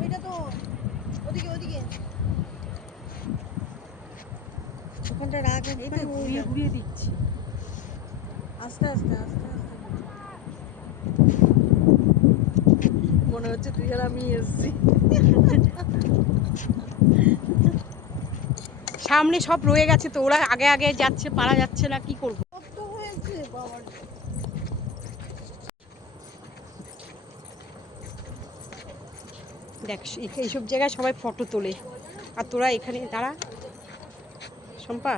ওইটা তো ওদিকে ওদিকে ওখানটা রাখ, এই তো ঘুরিয়ে ঘুরিয়ে দিচ্ছি। আস্তে আস্তে আস্তে আস্তে। মনে হচ্ছে তুই আর আমি এসছি। সামনে সব রয়ে গেছে তো, ওরা আগে আগে যাচ্ছে, পারা যাচ্ছে না, কি করব। কত হয়েছে বাবা। দেখ এইসব জায়গায় সবাই ফটো তোলে, আর তোরা এখানে দাঁড়া। শম্পা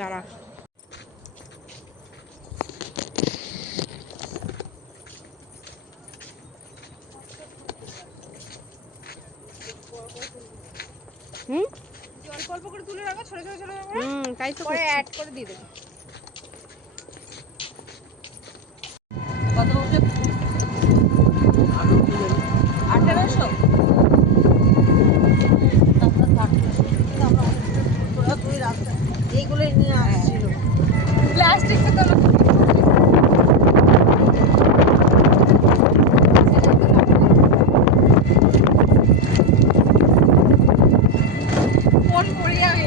দাঁড়া। হুম, অল্প অল্প করে তুলে রাখো, ছোট ছোট ছোট করে। তাই তো পরে অ্যাড করে দিয়ে দেবো। কত হচ্ছে? 1800। এইগুলোই নিয়ে আসছিল। প্লাস্টিক তো ফোন করি আমি,